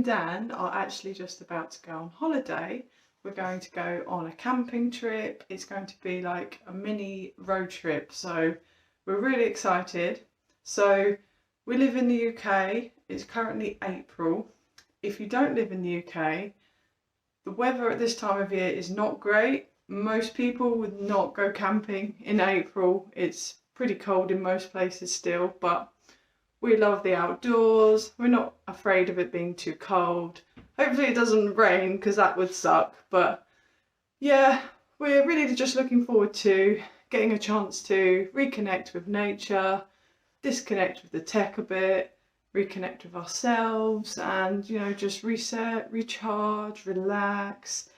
and Dan are actually just about to go on holiday. We're going to go on a camping trip. It's going to be like a mini road trip, so we're really excited. So we live in the UK. It's currently April. If you don't live in the UK, the weather at this time of year is not great. Most people would not go camping in April. It's pretty cold in most places still, but we love the outdoors. We're not afraid of it being too cold. Hopefully it doesn't rain, because that would suck. But yeah, we're really just looking forward to getting a chance to reconnect with nature, disconnect with the tech a bit, reconnect with ourselves, and, you know, just reset, recharge, relax.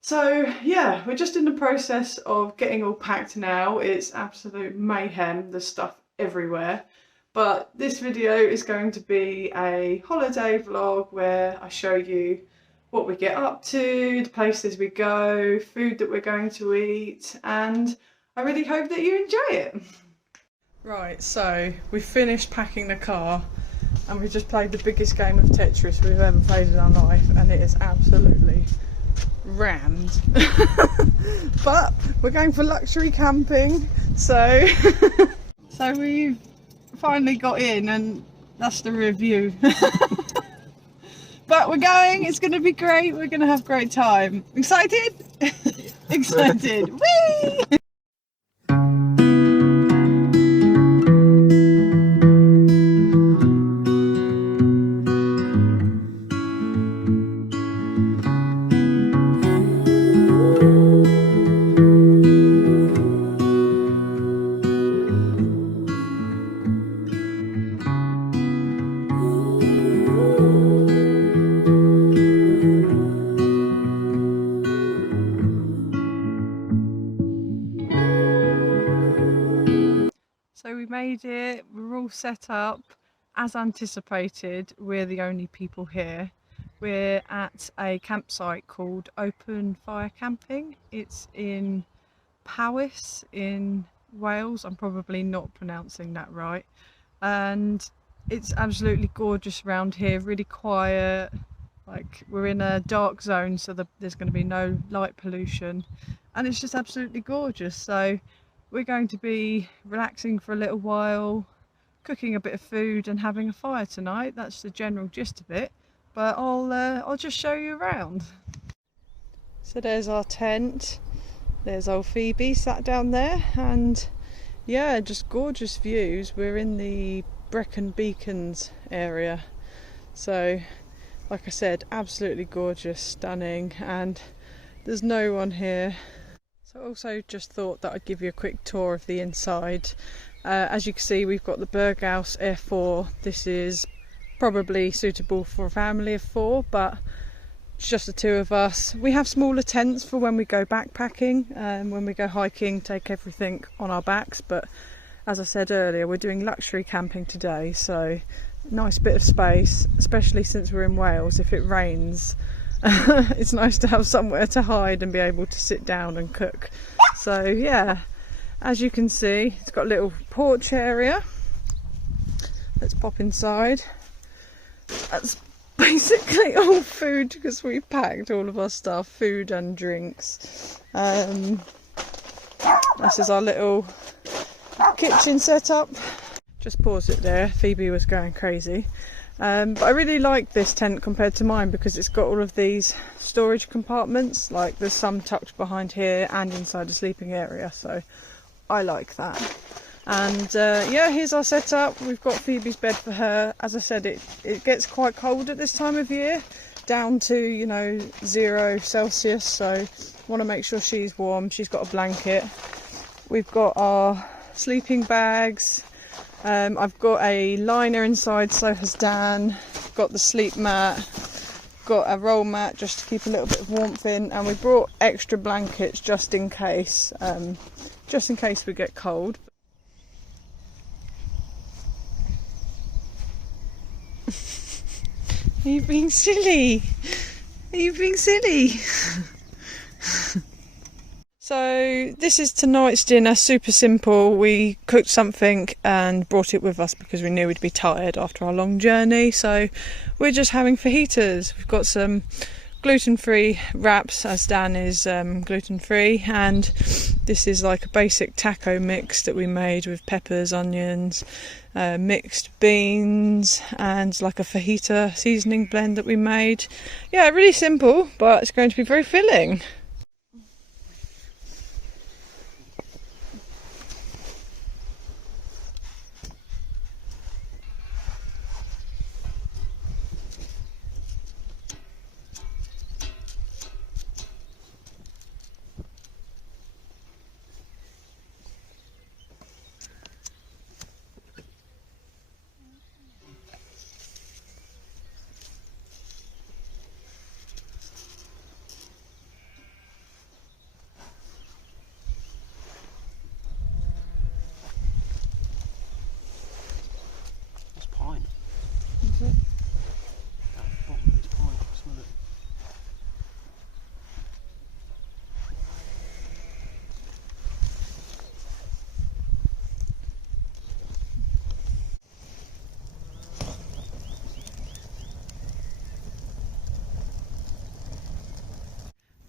So yeah, we're just in the process of getting all packed now. It's absolute mayhem. There's stuff everywhere. But this video is going to be a holiday vlog where I show you what we get up to, the places we go, food that we're going to eat, and I really hope that you enjoy it. Right, so we've finished packing the car and we've just played the biggest game of Tetris we've ever played in our life, and it is absolutely rammed. But we're going for luxury camping, so we've finally got in, and that's the review. But we're going, it's going to be great, we're going to have a great time. Excited? Excited. Whee! So we made it, we're all set up. As anticipated, we're the only people here. We're at a campsite called Open Fire Camping. It's in Powys in Wales. I'm probably not pronouncing that right. And it's absolutely gorgeous around here, really quiet. Like, we're in a dark zone, so there's going to be no light pollution. And it's just absolutely gorgeous. So we're going to be relaxing for a little while, cooking a bit of food and having a fire tonight. That's the general gist of it, but I'll just show you around. So there's our tent, there's old Phoebe sat down there, and yeah, just gorgeous views. We're in the Brecon Beacons area, so like I said, absolutely gorgeous, stunning, and there's no one here. So also just thought that I'd give you a quick tour of the inside. As you can see, we've got the Berghaus Air4. This is probably suitable for a family of 4, but it's just the 2 of us. We have smaller tents for when we go backpacking, when we go hiking, take everything on our backs, but as I said earlier, we're doing luxury camping today, so nice bit of space, especially since we're in Wales. If it rains, it's nice to have somewhere to hide and be able to sit down and cook. So yeah, as you can see, it's got a little porch area. Let's pop inside. That's basically all food, because we've packed all of our stuff, food and drinks. This is our little kitchen setup. Just pause it there, Phoebe was going crazy. But I really like this tent compared to mine, because it's got all of these storage compartments. Like, there's some tucked behind here and inside the sleeping area, so I like that. And yeah, here's our setup. We've got Phoebe's bed for her. As I said, it gets quite cold at this time of year, down to, you know, 0 Celsius, so want to make sure she's warm. She's got a blanket. We've got our sleeping bags. I've got a liner inside, so has Dan. Got the sleep mat, got a roll mat just to keep a little bit of warmth in, and we brought extra blankets just in case we get cold. Are you being silly? Are you being silly? So this is tonight's dinner, super simple. We cooked something and brought it with us because we knew we'd be tired after our long journey. So we're just having fajitas. We've got some gluten-free wraps, as Dan is gluten-free, and this is like a basic taco mix that we made with peppers, onions, mixed beans, and like a fajita seasoning blend that we made. Yeah, really simple, but it's going to be very filling.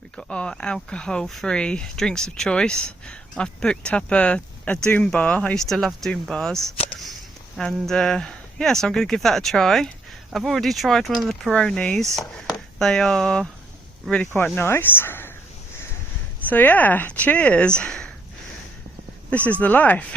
We've got our alcohol-free drinks of choice. I've booked up a Doom bar. I used to love Doom bars, and yeah, so I'm going to give that a try. I've already tried one of the Peronis. They are really quite nice. So yeah, cheers. This is the life.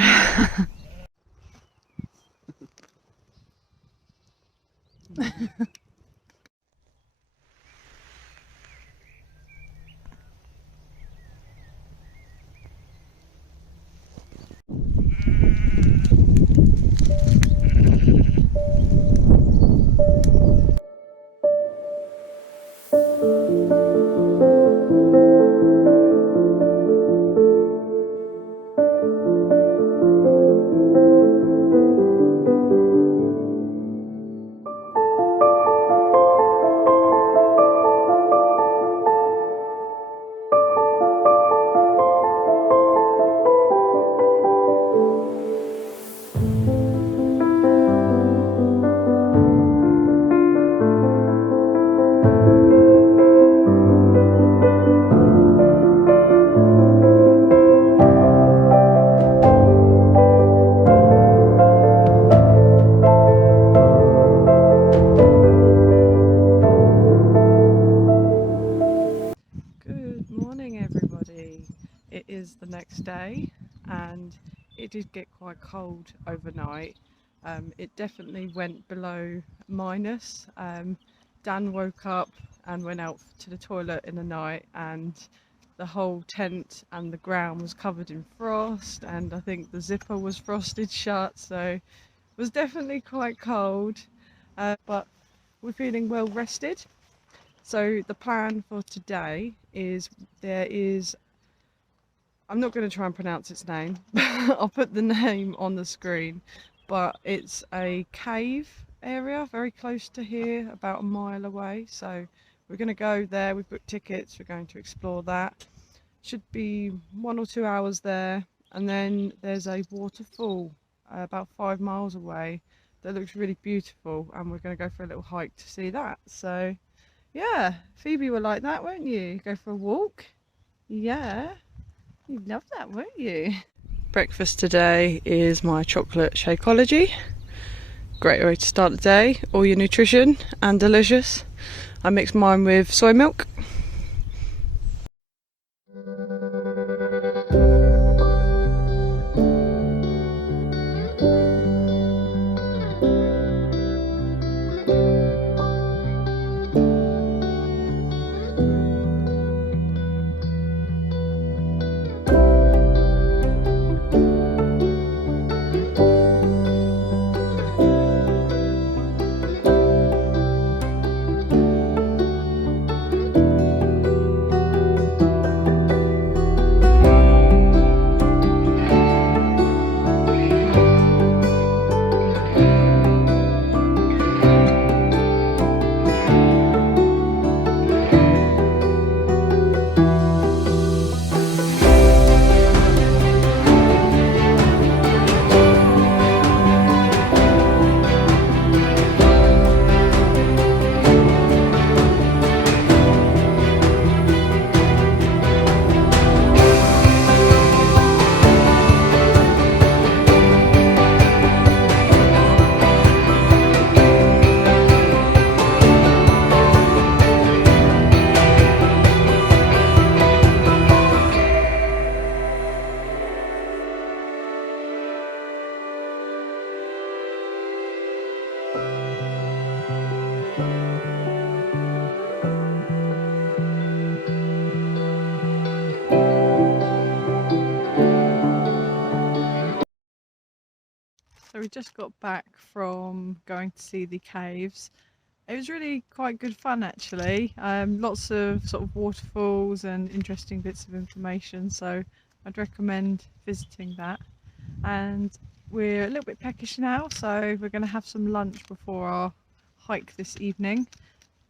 Good morning, everybody. It is the next day, and it did get quite cold overnight. It definitely went below minus. Dan woke up and went out to the toilet in the night, and the whole tent and the ground was covered in frost, and I think the zipper was frosted shut, so it was definitely quite cold, but we're feeling well rested. So the plan for today is I'm not going to try and pronounce its name. I'll put the name on the screen, but it's a cave area very close to here, about a mile away. So we're going to go there. We've booked tickets. We're going to explore that. Should be 1 or 2 hours there, and then there's a waterfall about 5 miles away that looks really beautiful, and we're going to go for a little hike to see that. So yeah, Phoebe will like that, won't you? Go for a walk? Yeah, you'd love that, won't you? Breakfast today is my chocolate Shakeology. Great way to start the day, all your nutrition and delicious. I mix mine with soy milk. So we just got back from going to see the caves. It was really quite good fun actually. Lots of sort of waterfalls and interesting bits of information. So I'd recommend visiting that. And we're a little bit peckish now, so we're going to have some lunch before our hike this evening.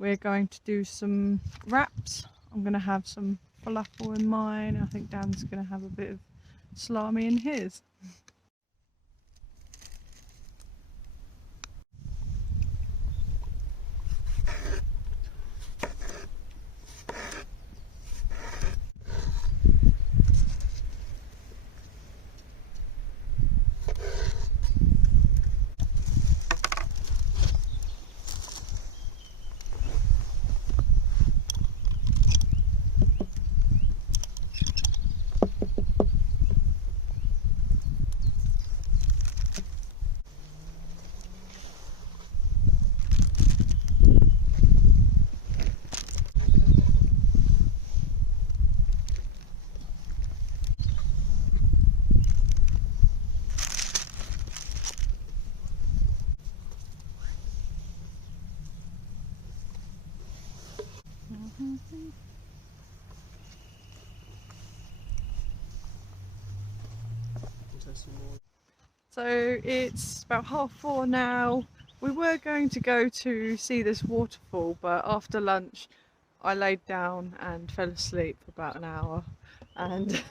We're going to do some wraps. I'm going to have some falafel in mine. I think Dan's going to have a bit of salami in his. So it's about 4:30 now. We were going to go to see this waterfall, but after lunch I laid down and fell asleep for about an hour, and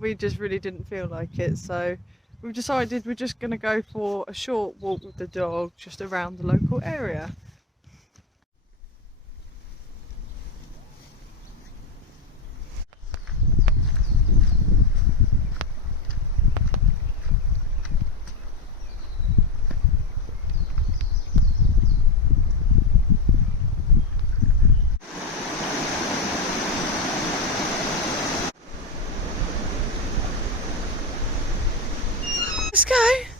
we just really didn't feel like it. So we've decided we're just going to go for a short walk with the dog just around the local area. Let's go!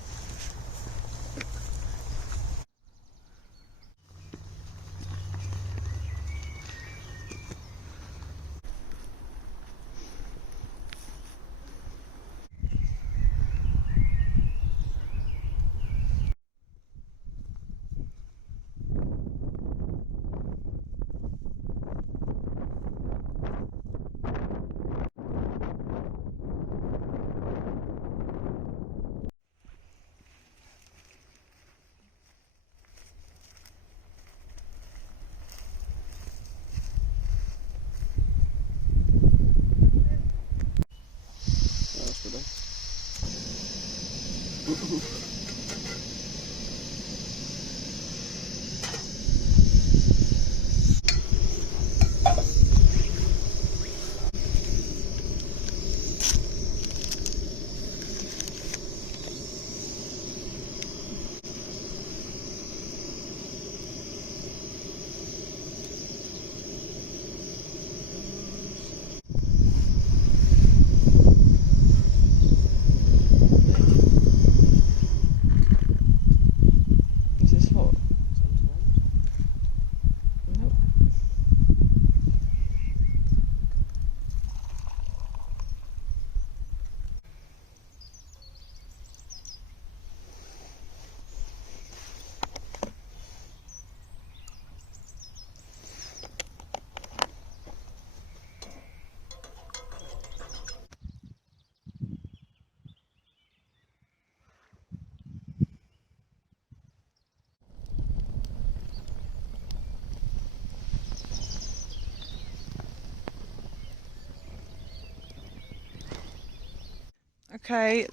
Okay,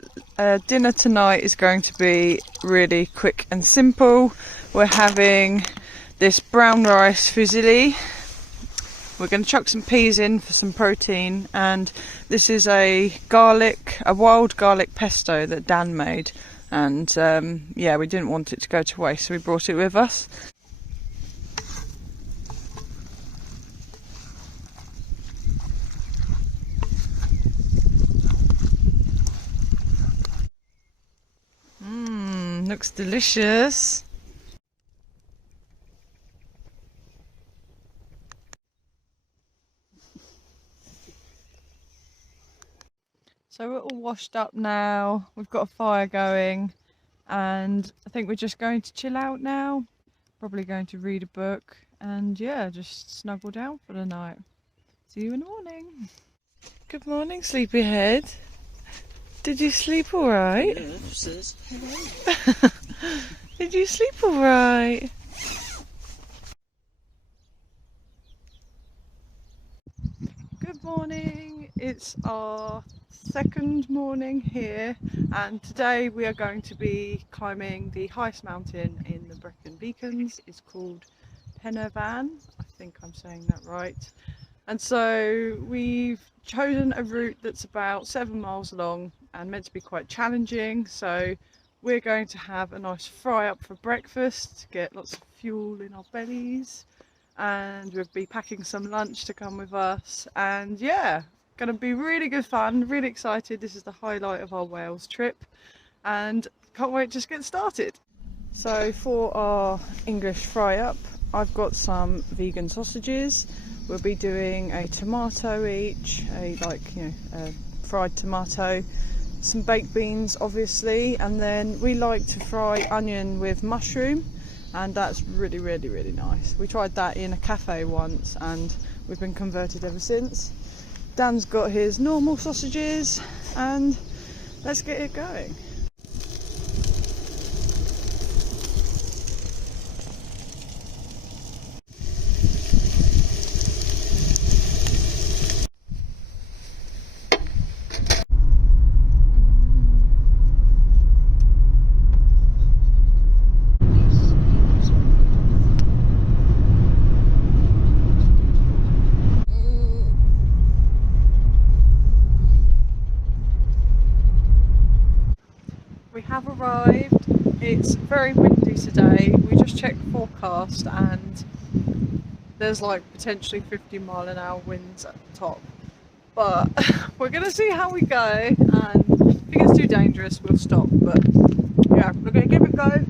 dinner tonight is going to be really quick and simple. We're having this brown rice fusilli. We're going to chuck some peas in for some protein, and this is a wild garlic pesto that Dan made. And yeah, we didn't want it to go to waste, so we brought it with us. Looks delicious. So we're all washed up now. We've got a fire going. and I think we're just going to chill out now, probably going to read a book, and yeah, just snuggle down for the night. See you in the morning. Good morning, sleepyhead. Did you sleep all right? Yeah, says hello. Did you sleep all right? Good morning. It's our second morning here, and today we are going to be climbing the highest mountain in the Brecon Beacons. It's called Penervan. I think I'm saying that right. And so we've chosen a route that's about 7 miles long and meant to be quite challenging. So we're going to have a nice fry up for breakfast, get lots of fuel in our bellies, and we'll be packing some lunch to come with us. And yeah, gonna be really good fun, really excited. This is the highlight of our Wales trip and can't wait to just get started. So for our English fry up, I've got some vegan sausages. We'll be doing a tomato each, a fried tomato, some baked beans obviously, and then we like to fry onion with mushroom, and that's really nice. We tried that in a cafe once and we've been converted ever since. Dan's got his normal sausages, and let's get it going. We have arrived. It's very windy today. We just checked the forecast and there's like potentially 50-mile-an-hour winds at the top. But we're gonna see how we go, and if it gets too dangerous we'll stop. But yeah, we're gonna give it a go.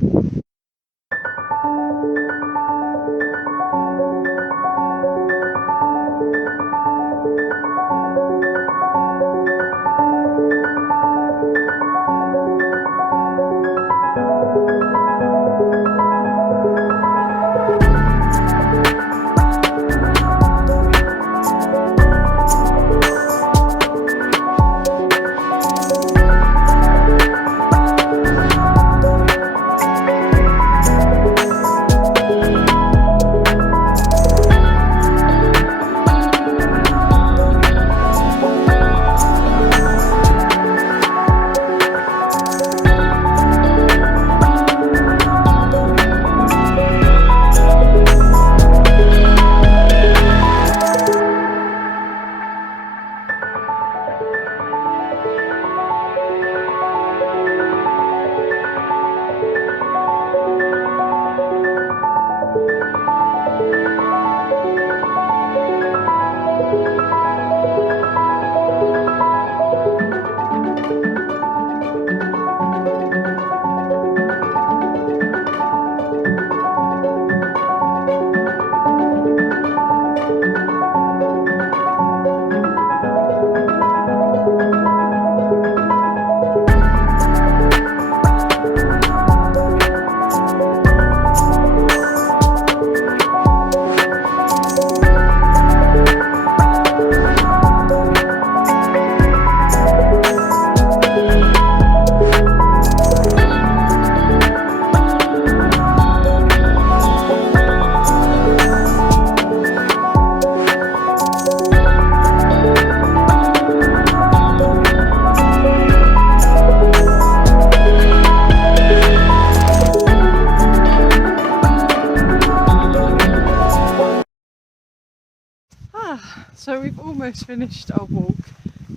So we've almost finished our walk.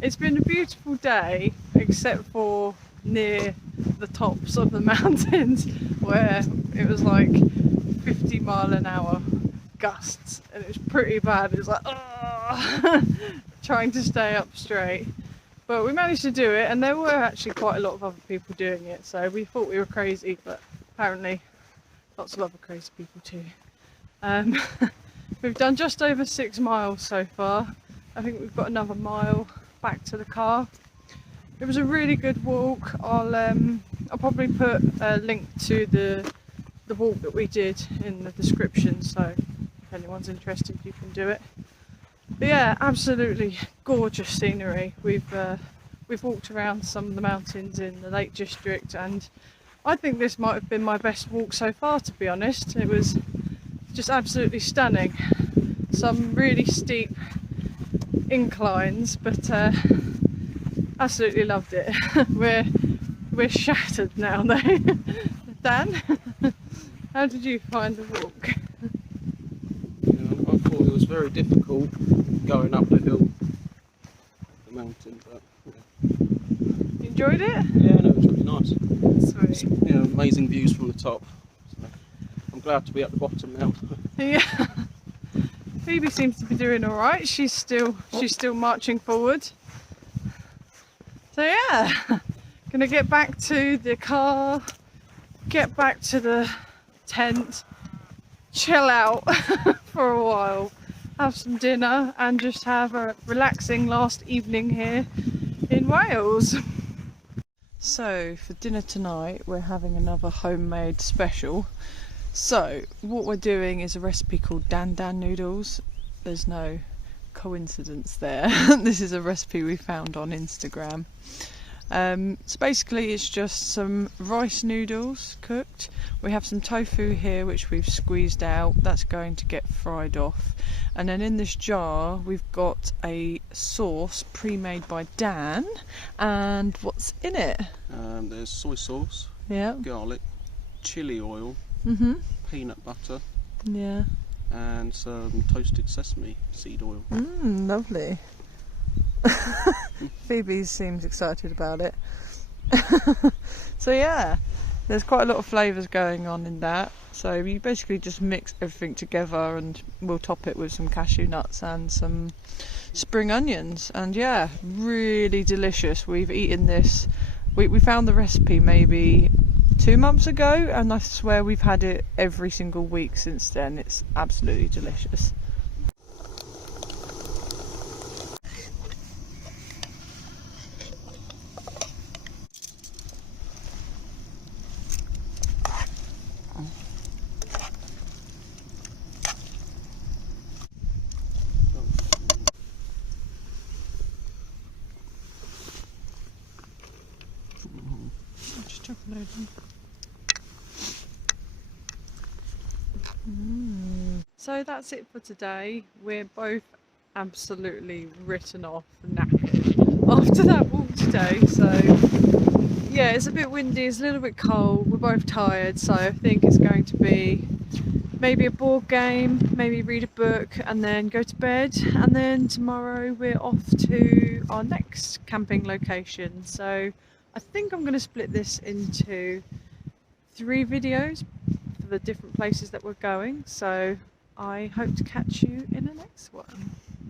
It's been a beautiful day, except for near the tops of the mountains where it was like 50-mile-an-hour gusts, and it was pretty bad. It was like, oh, trying to stay up straight. But we managed to do it, and there were actually quite a lot of other people doing it, so we thought we were crazy, but apparently lots of other crazy people too. We've done just over 6 miles so far. I think we've got another mile back to the car. It was a really good walk. I'll probably put a link to the walk that we did in the description, so if anyone's interested you can do it. But yeah, absolutely gorgeous scenery. We've walked around some of the mountains in the Lake District, and I think this might have been my best walk so far, to be honest. It was just absolutely stunning. Some really steep inclines, but absolutely loved it. we're shattered now though. Dan, how did you find the walk? I thought it was very difficult going up the hill, the mountain, but You enjoyed it? yeah, no, it was really nice. Sweet. Yeah, amazing views from the top. So I'm glad to be at the bottom now. Yeah. Phoebe seems to be doing all right. She's still marching forward. So yeah, gonna get back to the car, get back to the tent, chill out for a while, have some dinner, and just have a relaxing last evening here in Wales. So for dinner tonight, we're having another homemade special. So what we're doing is a recipe called Dan Dan noodles. There's no coincidence there. This is a recipe we found on Instagram. So basically it's just some rice noodles cooked. We have some tofu here which we've squeezed out. That's going to get fried off. And then in this jar we've got a sauce pre-made by Dan. And what's in it? There's soy sauce, Yeah. garlic, chili oil, peanut butter, Yeah. and some toasted sesame seed oil. Lovely. Phoebe seems excited about it. So yeah, there's quite a lot of flavours going on in that. So you basically just mix everything together, and we'll top it with some cashew nuts and some spring onions. And yeah, really delicious. We've eaten this. We found the recipe maybe 2 months ago, and I swear we've had it every single week since then. It's absolutely delicious. Just drop a load in. So that's it for today. We're both absolutely written off, knackered after that walk today. So yeah, it's a bit windy, it's a little bit cold, we're both tired, so I think it's going to be maybe a board game, maybe read a book, and then go to bed. And then tomorrow we're off to our next camping location. So I think I'm going to split this into 3 videos for the different places that we're going. So I hope to catch you in the next one.